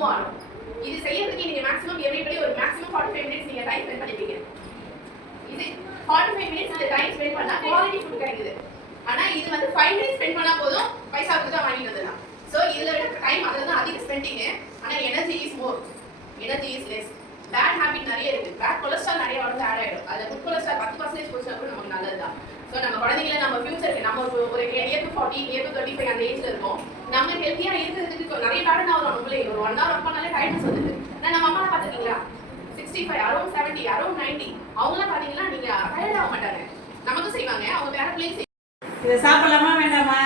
Move ஆகும். இது செய்யறதுக்கு நீங்க மேக்ஸிமம் எவ்ரிபடி ஒரு மேக்ஸிமம் 45 மினிட்ஸ் நீங்க டைம் ஸ்பெண்ட் பண்ணிப்பீங்க. இது 45 மினிட்ஸ் இந்த டைம் ஸ்பெண்ட் பண்ணா குவாலிட்டி ஃபுட் கிடைக்குது. ஆனா இது வந்து 5 மினிட்ஸ் ஸ்பெண்ட் பண்ணா போதும், பைசா கொடுத்து தான் வாங்கிட்டு வந்துடலாம். சோ இதுல விட டைம் அதுல தான் அதிக ஸ்பெண்டிங். ஆனா energy is more, energy is less. Bad habit நிறைய இருக்கு. பேட் கொலஸ்ட்ரால் நிறைய வந்து ஆட் ஆயிடும். அதுல குட் கொலஸ்ட்ரால் 10% போச்சா கூட நமக்கு நல்லதுதான். சோ நம்ம குழந்தைகளை நம்ம ஃபியூச்சருக்கு நம்ம ஒரு இயர் டு 40 இயர் டு 35 அந்த ஏஜ்ல இருக்கோம். நம்ம ஹெல்த்தியா இருக்கிறதுக்கு நிறைய பேட்டர்ன் ஆகும். நம்மளே ஒரு 1 hour ஒர்க் பண்ணாலே டைட்னஸ் வந்துது. நான் நம்ம அம்மா பாத்துட்டீங்களா 65 அரௌண்ட் 70 அரௌண்ட் 90 அவங்களாம் பாத்தீங்கன்னா நீங்க டயர்ட் ஆக மாட்டாங்க. நமக்கு செய்வாங்க, அவங்க வேற பிள்ளைங்க செய்வாங்க. இத சாப்பிடலாமா வேண்டாமா?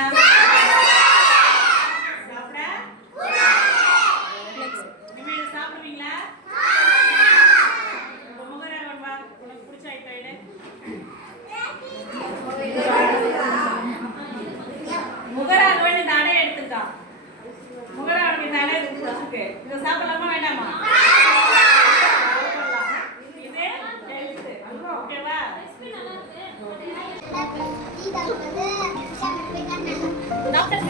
டாக்டர்